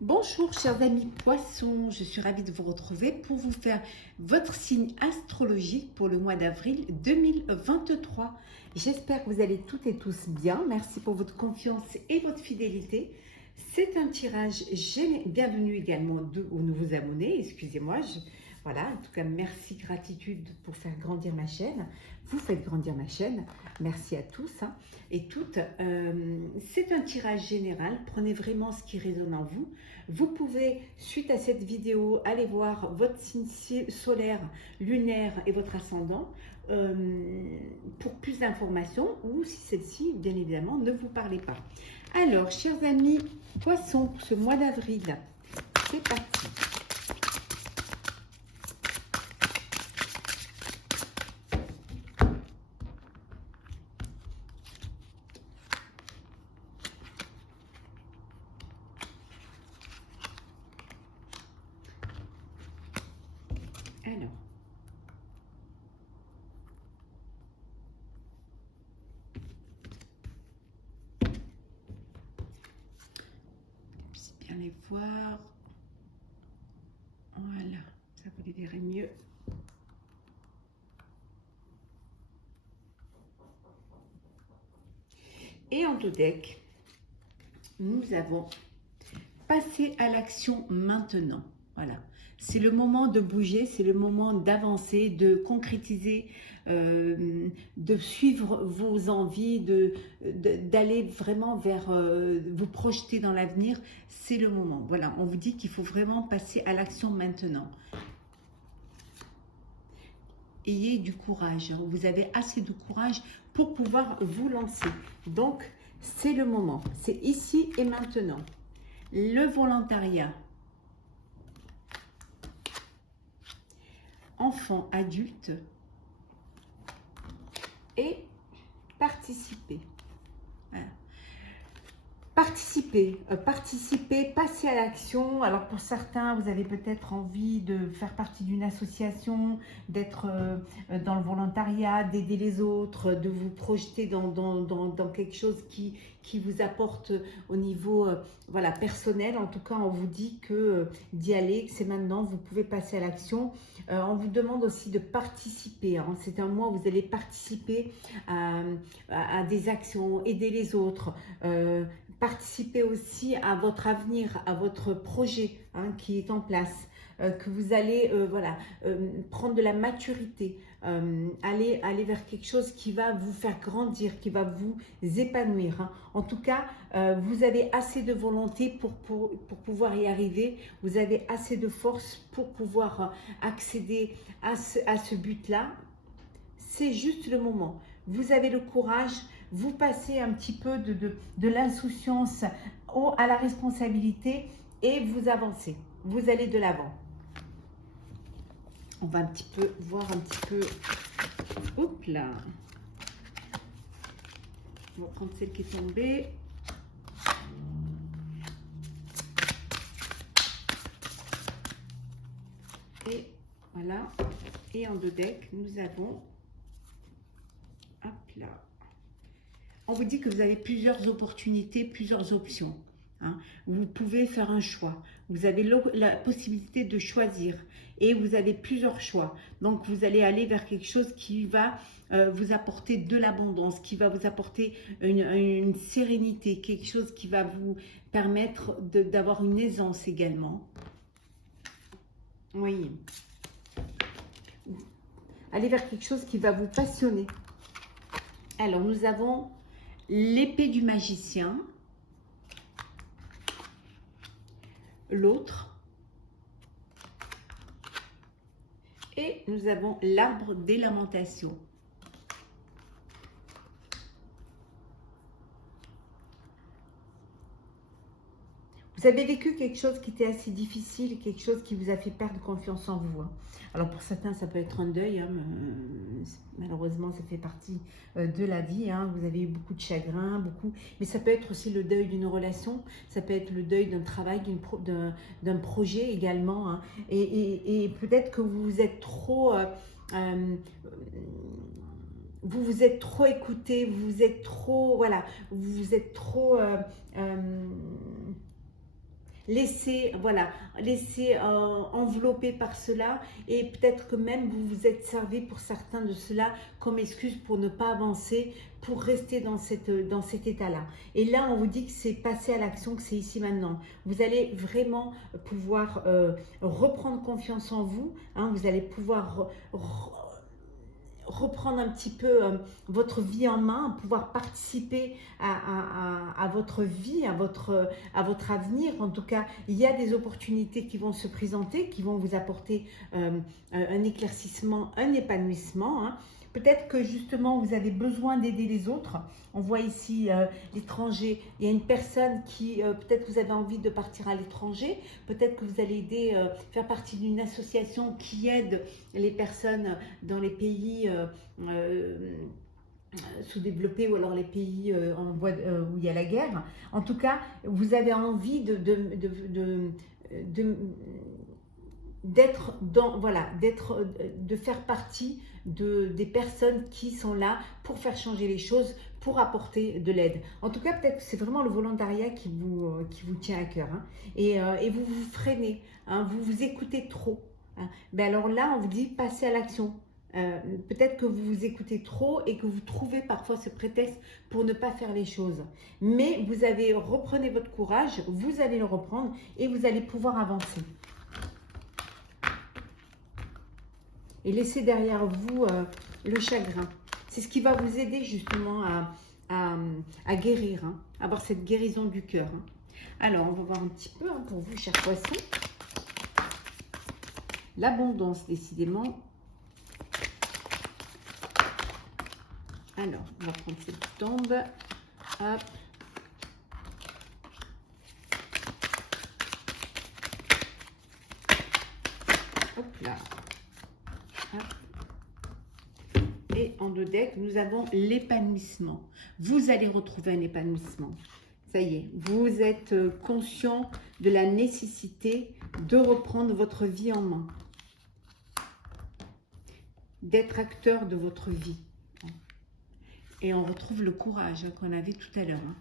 Bonjour chers amis poissons, je suis ravie de vous retrouver pour vous faire votre signe astrologique pour le mois d'avril 2023. J'espère que vous allez toutes et tous bien. Merci pour votre confiance et votre fidélité. C'est un tirage bienvenue également aux nouveaux abonnés, excusez-moi. Voilà, en tout cas, merci, gratitude pour faire grandir ma chaîne. Vous faites grandir ma chaîne. Merci à tous et toutes. C'est un tirage général. Prenez vraiment ce qui résonne en vous. Vous pouvez, suite à cette vidéo, aller voir votre signe solaire, lunaire et votre ascendant pour plus d'informations ou si celle-ci, bien évidemment, ne vous parlez pas. Alors, chers amis poissons, pour ce mois d'avril, c'est parti. Alors, bien les voir. Voilà, ça vous les verrez mieux. Et en dos deck, nous avons passé à l'action maintenant. Voilà, c'est le moment de bouger, c'est le moment d'avancer, de concrétiser, de suivre vos envies, d'aller vraiment vers, vous projeter dans l'avenir. C'est le moment. Voilà, on vous dit qu'il faut vraiment passer à l'action maintenant. Ayez du courage, vous avez assez de courage pour pouvoir vous lancer. Donc, c'est le moment, c'est ici et maintenant. Le volontariat, enfant, adulte et participer. Voilà. Participer, passer à l'action. Alors pour certains, vous avez peut-être envie de faire partie d'une association, d'être dans le volontariat, d'aider les autres, de vous projeter dans quelque chose qui vous apporte au niveau voilà, personnel. En tout cas, on vous dit que d'y aller, que c'est maintenant, vous pouvez passer à l'action. On vous demande aussi de participer. Hein. C'est un mois où vous allez participer à des actions, aider les autres, participer aussi à votre avenir, à votre projet qui est en place, que vous allez voilà, prendre de la maturité, aller vers quelque chose qui va vous faire grandir, qui va vous épanouir. En tout cas, vous avez assez de volonté pour pouvoir y arriver, vous avez assez de force pour pouvoir accéder à ce but-là. C'est juste le moment. Vous avez le courage, vous passez un petit peu de l'insouciance à la responsabilité et vous avancez. Vous allez de l'avant. On va un petit peu voir un petit peu. Hop là. On va prendre celle qui est tombée. Et voilà. Et en deux decks, nous avons. Hop là. On vous dit que vous avez plusieurs opportunités, plusieurs options. Hein. Vous pouvez faire un choix. Vous avez la possibilité de choisir et vous avez plusieurs choix. Donc, vous allez aller vers quelque chose qui va vous apporter de l'abondance, qui va vous apporter une sérénité, quelque chose qui va vous permettre d'avoir une aisance également. Oui. Allez vers quelque chose qui va vous passionner. Alors, nous avons l'épée du magicien, l'autre, et nous avons l'arbre des lamentations. Vous avez vécu quelque chose qui était assez difficile, quelque chose qui vous a fait perdre confiance en vous. Hein. Alors pour certains, ça peut être un deuil. Hein, malheureusement, ça fait partie de la vie. Hein. Vous avez eu beaucoup de chagrin, beaucoup. Mais ça peut être aussi le deuil d'une relation. Ça peut être le deuil d'un travail, d'un projet également. Hein. Et peut-être que vous vous êtes trop... vous vous êtes trop écouté, vous vous êtes trop... Voilà, vous vous êtes trop... Laissez, voilà, laissez envelopper par cela, et peut-être que même vous vous êtes servi pour certains de cela comme excuse pour ne pas avancer, pour rester dans cet état-là. Et là, on vous dit que c'est passer à l'action, que c'est ici maintenant. Vous allez vraiment pouvoir reprendre confiance en vous, hein, vous allez pouvoir reprendre un petit peu votre vie en main, pouvoir participer à votre vie, à votre avenir. En tout cas, il y a des opportunités qui vont se présenter, qui vont vous apporter un éclaircissement, un épanouissement, hein. Peut-être que justement vous avez besoin d'aider les autres. On voit ici l'étranger. Il y a une personne qui, peut-être que vous avez envie de partir à l'étranger. Peut-être que vous allez aider, faire partie d'une association qui aide les personnes dans les pays sous-développés, ou alors les pays où il y a la guerre. En tout cas, vous avez envie de faire partie des personnes qui sont là pour faire changer les choses, pour apporter de l'aide. En tout cas, peut-être que c'est vraiment le volontariat qui vous tient à cœur, hein. Et vous vous freinez, hein, vous vous écoutez trop, hein. Ben alors là, on vous dit passez à l'action. Peut-être que vous vous écoutez trop et que vous trouvez parfois ce prétexte pour ne pas faire les choses. Mais reprenez votre courage, vous allez le reprendre et vous allez pouvoir avancer. Et laissez derrière vous le chagrin. C'est ce qui va vous aider justement à guérir, hein, à avoir cette guérison du cœur, hein. Alors, on va voir un petit peu, hein, pour vous, chers poissons. L'abondance, décidément. Alors, on va prendre cette tombe. Hop. Hop là. Et en deux decks, nous avons l'épanouissement. Vous allez retrouver un épanouissement. Ça y est, vous êtes conscient de la nécessité de reprendre votre vie en main. D'être acteur de votre vie. Et on retrouve le courage, hein, qu'on avait tout à l'heure, hein.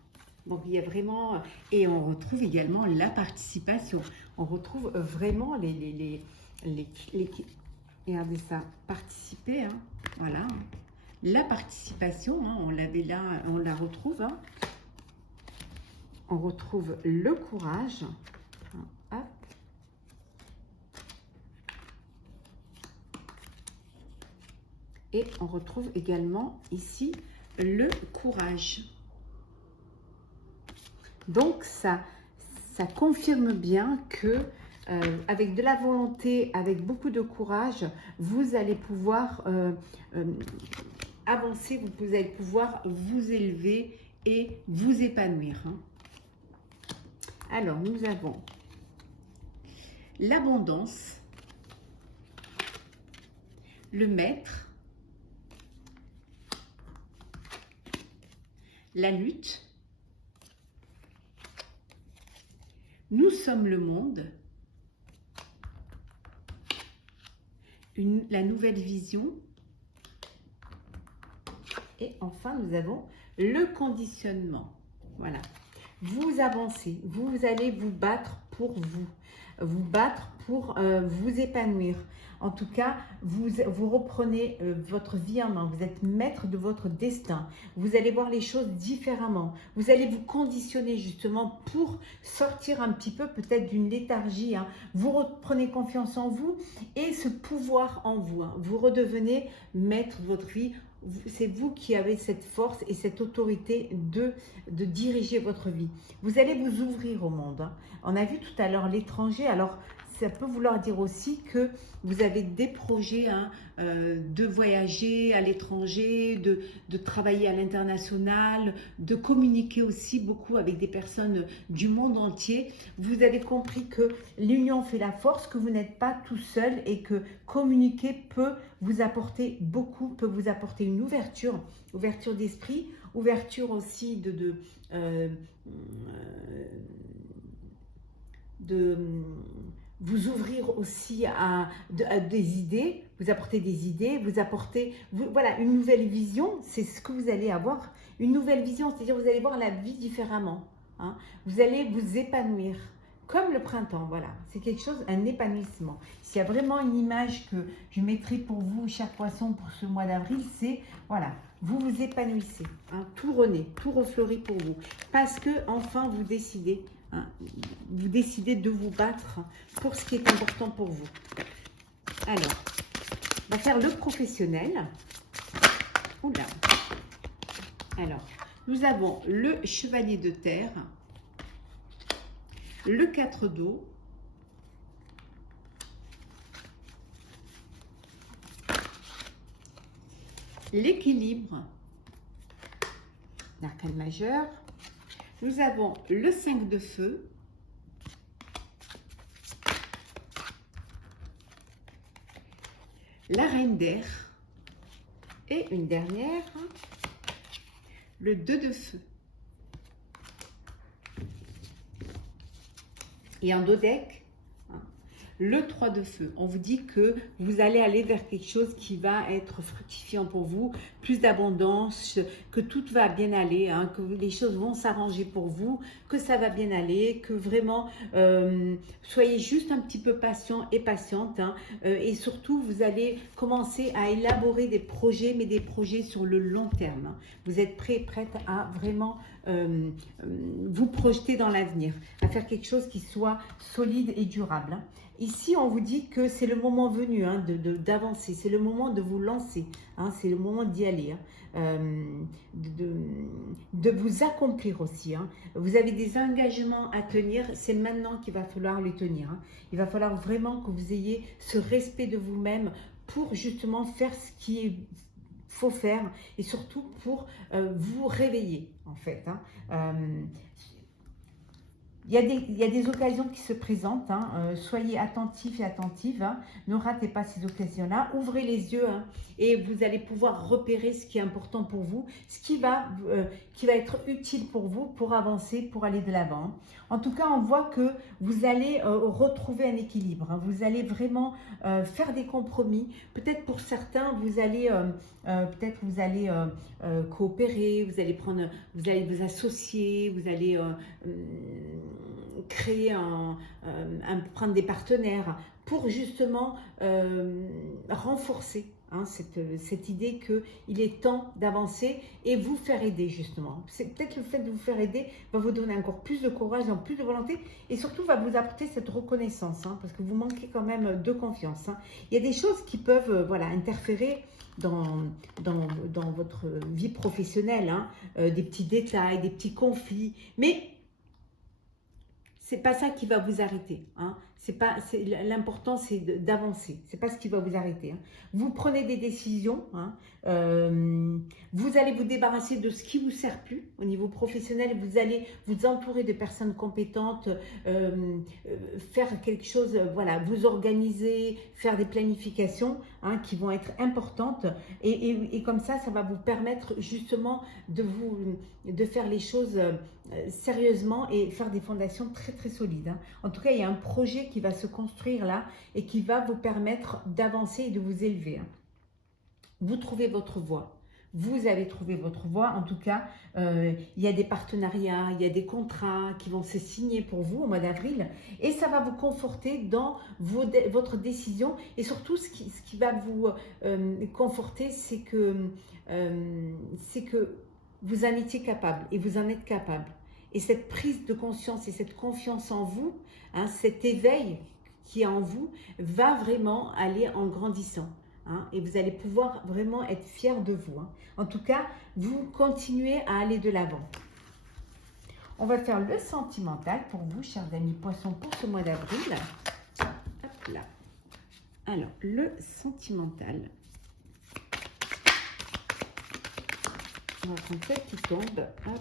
Donc il y a vraiment... Et on retrouve également la participation. On retrouve vraiment regardez ça, participer, hein, voilà. La participation, hein, on l'avait là, on la retrouve, hein. On retrouve le courage, hein, hop. Et on retrouve également ici le courage. Donc ça confirme bien que avec de la volonté, avec beaucoup de courage, vous allez pouvoir avancer, vous allez pouvoir vous élever et vous épanouir, hein. Alors, nous avons l'abondance, le maître, la lutte, nous sommes le monde, la nouvelle vision, et enfin nous avons le conditionnement. Voilà, vous avancez, vous allez vous battre pour vous battre pour vous épanouir. En tout cas, vous reprenez votre vie en main, vous êtes maître de votre destin, vous allez voir les choses différemment, vous allez vous conditionner justement pour sortir un petit peu peut-être d'une léthargie, hein. Vous reprenez confiance en vous et ce pouvoir en vous, hein. Vous redevenez maître de votre vie. C'est vous qui avez cette force et cette autorité de diriger votre vie. Vous allez vous ouvrir au monde, hein. On a vu tout à l'heure l'étranger. Alors, ça peut vouloir dire aussi que vous avez des projets, hein, de voyager à l'étranger, de travailler à l'international, de communiquer aussi beaucoup avec des personnes du monde entier. Vous avez compris que l'union fait la force, que vous n'êtes pas tout seul et que communiquer peut vous apporter beaucoup, peut vous apporter une ouverture d'esprit, ouverture aussi de vous ouvrir aussi à des idées, vous apporter des idées, voilà, une nouvelle vision. C'est ce que vous allez avoir, une nouvelle vision, c'est-à-dire vous allez voir la vie différemment, hein. Vous allez vous épanouir comme le printemps, voilà. C'est quelque chose, un épanouissement. S'il y a vraiment une image que je mettrai pour vous, chers poissons, pour ce mois d'avril, c'est, voilà, vous vous épanouissez, hein, tout renaît, tout refleurit pour vous. Parce que, enfin, vous décidez, hein, vous décidez de vous battre pour ce qui est important pour vous. Alors, on va faire le professionnel. Oula. Alors, nous avons le chevalier de terre, le 4 d'eau, l'équilibre, l'arcane majeur. Nous avons le 5 de feu, la reine d'air et une dernière, le 2 de feu. Et en dos deck, le 3 de feu. On vous dit que vous allez aller vers quelque chose qui va être fructifiant pour vous, plus d'abondance, que tout va bien aller, hein, que les choses vont s'arranger pour vous, que ça va bien aller, que vraiment, soyez juste un petit peu patient et patiente. Hein, et surtout, vous allez commencer à élaborer des projets, mais des projets sur le long terme. Hein. Vous êtes prêt, prête à vraiment vous projeter dans l'avenir, à faire quelque chose qui soit solide et durable. Hein. Ici, on vous dit que c'est le moment venu hein, d'avancer, c'est le moment de vous lancer, hein, c'est le moment d'y aller, hein, de vous accomplir aussi. Hein. Vous avez des engagements à tenir, c'est maintenant qu'il va falloir les tenir. Hein. Il va falloir vraiment que vous ayez ce respect de vous-même pour justement faire ce qui est faut faire et surtout pour vous réveiller en fait. Hein. Il y a des occasions qui se présentent, hein. Soyez attentifs et attentives, hein. Ne ratez pas ces occasions-là, ouvrez les yeux hein, et vous allez pouvoir repérer ce qui est important pour vous, ce qui va être utile pour vous, pour avancer, pour aller de l'avant. En tout cas, on voit que vous allez retrouver un équilibre, hein. Vous allez vraiment faire des compromis. Peut-être pour certains, vous allez coopérer, vous allez vous associer, vous allez créer prendre des partenaires pour justement renforcer hein, cette idée qu'il est temps d'avancer et vous faire aider justement. C'est peut-être le fait de vous faire aider va vous donner encore plus de courage, plus de volonté et surtout va vous apporter cette reconnaissance hein, parce que vous manquez quand même de confiance. Hein. Il y a des choses qui peuvent voilà, interférer dans votre vie professionnelle, hein, des petits détails, des petits conflits, mais c'est pas ça qui va vous arrêter. Hein. L'important, c'est d'avancer. C'est pas ce qui va vous arrêter. Hein. Vous prenez des décisions. Hein. Vous allez vous débarrasser de ce qui vous sert plus au niveau professionnel. Vous allez vous entourer de personnes compétentes, faire quelque chose, voilà, vous organiser, faire des planifications hein, qui vont être importantes. Et comme ça va vous permettre justement de faire les choses sérieusement et faire des fondations très très solides. Hein. En tout cas, il y a un projet qui va se construire là et qui va vous permettre d'avancer et de vous élever. Hein. Vous trouvez votre voie. Vous avez trouvé votre voie. En tout cas, il y a des partenariats, il y a des contrats qui vont se signer pour vous au mois d'avril et ça va vous conforter dans votre décision et surtout ce qui va vous conforter, c'est que vous en étiez capable et vous en êtes capable. Et cette prise de conscience et cette confiance en vous, hein, cet éveil qui est en vous, va vraiment aller en grandissant. Hein, et vous allez pouvoir vraiment être fiers de vous. Hein. En tout cas, vous continuez à aller de l'avant. On va faire le sentimental pour vous, chers amis poissons, pour ce mois d'avril. Hop là. Alors, le sentimental. On va prendre celle qui tombe. Hop.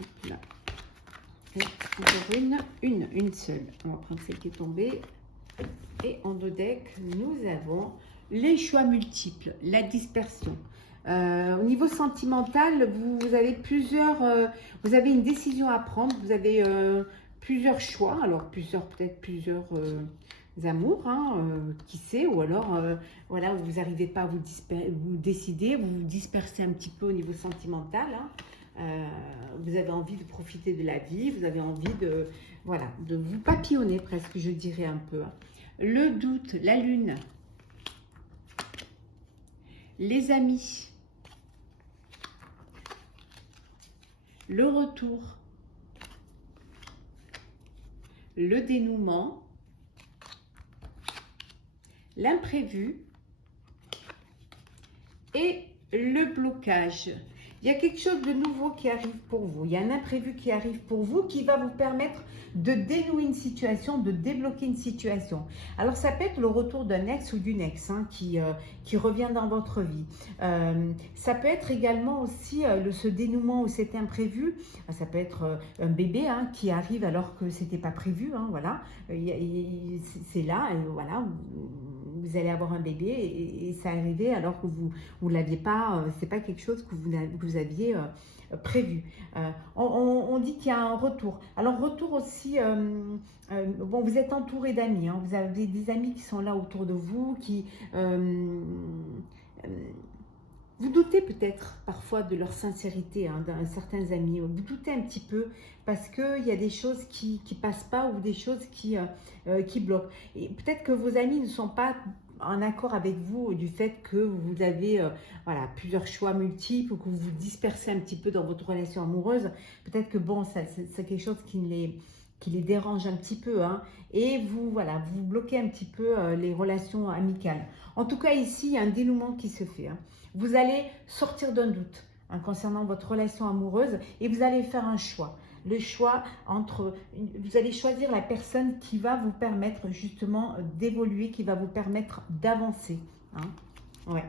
Hop là. Et encore une seule. On va prendre celle qui est tombée. Et en dos deck, nous avons les choix multiples, la dispersion. Au niveau sentimental, vous avez vous avez une décision à prendre, vous avez plusieurs choix, alors peut-être plusieurs amours, hein, qui sait, ou alors voilà, vous n'arrivez pas à vous décider, vous vous dispersez un petit peu au niveau sentimental, hein. Vous avez envie de profiter de la vie, vous avez envie de, voilà, de vous papillonner presque, je dirais un peu, hein. Le doute, la lune, les amis, le retour, le dénouement, l'imprévu et le blocage. Il y a quelque chose de nouveau qui arrive pour vous. Il y a un imprévu qui arrive pour vous qui va vous permettre de dénouer une situation, de débloquer une situation. Alors, ça peut être le retour d'un ex ou d'une ex, hein, qui revient dans votre vie. Ça peut être également aussi ce dénouement ou cet imprévu. Ça peut être un bébé, hein, qui arrive alors que ce n'était pas prévu. Hein, voilà. C'est là, voilà. Vous allez avoir un bébé et ça arrivait alors que vous ne l'aviez pas, c'est pas quelque chose que vous aviez prévu. On dit qu'il y a un retour. Alors retour aussi, bon, vous êtes entouré d'amis, hein, vous avez des amis qui sont là autour de vous, qui vous doutez peut-être parfois de leur sincérité, hein, d'un certains amis. Vous doutez un petit peu parce qu'il y a des choses qui ne passent pas ou des choses qui bloquent. Et peut-être que vos amis ne sont pas en accord avec vous du fait que vous avez voilà, plusieurs choix multiples ou que vous vous dispersez un petit peu dans votre relation amoureuse. Peut-être que bon, c'est quelque chose qui les dérange un petit peu, hein, et vous, voilà, vous bloquez un petit peu les relations amicales. En tout cas, ici, il y a un dénouement qui se fait, hein. Vous allez sortir d'un doute, hein, concernant votre relation amoureuse et vous allez faire un choix. Le choix entre, vous allez choisir la personne qui va vous permettre justement d'évoluer, qui va vous permettre d'avancer, hein, ouais,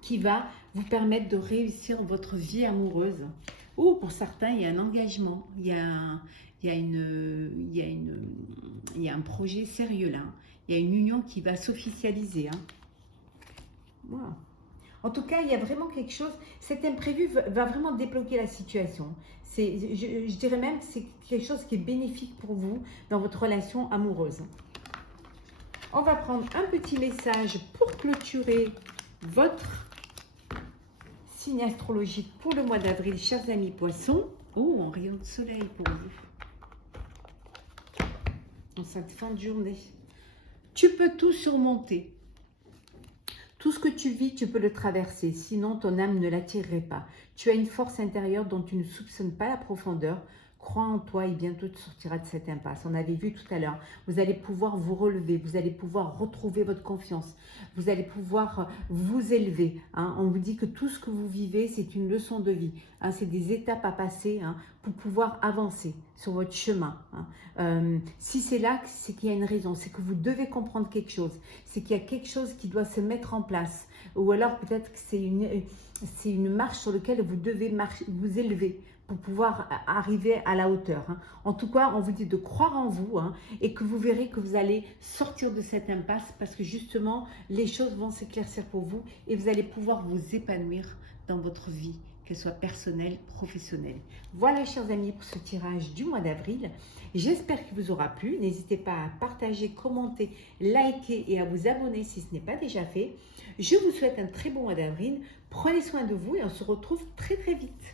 qui va vous permettre de réussir votre vie amoureuse. Ou pour certains, il y a un engagement, il y a un projet sérieux là, il y a une union qui va s'officialiser, hein. Voilà. En tout cas, il y a vraiment quelque chose, cet imprévu va vraiment débloquer la situation. Je dirais même que c'est quelque chose qui est bénéfique pour vous dans votre relation amoureuse. On va prendre un petit message pour clôturer votre signe astrologique pour le mois d'avril, chers amis poissons. Oh, un rayon de soleil pour vous en cette fin de journée. Tu peux tout surmonter. Tout ce que tu vis, tu peux le traverser, sinon ton âme ne l'attirerait pas. Tu as une force intérieure dont tu ne soupçonnes pas la profondeur. Crois en toi et bientôt tu sortiras de cette impasse. On avait vu tout à l'heure, vous allez pouvoir vous relever, vous allez pouvoir retrouver votre confiance, vous allez pouvoir vous élever, hein. On vous dit que tout ce que vous vivez, c'est une leçon de vie, hein. C'est des étapes à passer, hein, pour pouvoir avancer sur votre chemin, hein. Si c'est là, c'est qu'il y a une raison, c'est que vous devez comprendre quelque chose, c'est qu'il y a quelque chose qui doit se mettre en place, ou alors peut-être que c'est une marche sur laquelle vous devez vous élever pour pouvoir arriver à la hauteur, hein. En tout cas, on vous dit de croire en vous, hein, et que vous verrez que vous allez sortir de cette impasse parce que justement, les choses vont s'éclaircir pour vous et vous allez pouvoir vous épanouir dans votre vie, qu'elle soit personnelle, professionnelle. Voilà, chers amis, pour ce tirage du mois d'avril. J'espère qu'il vous aura plu. N'hésitez pas à partager, commenter, liker et à vous abonner si ce n'est pas déjà fait. Je vous souhaite un très bon mois d'avril. Prenez soin de vous et on se retrouve très très vite.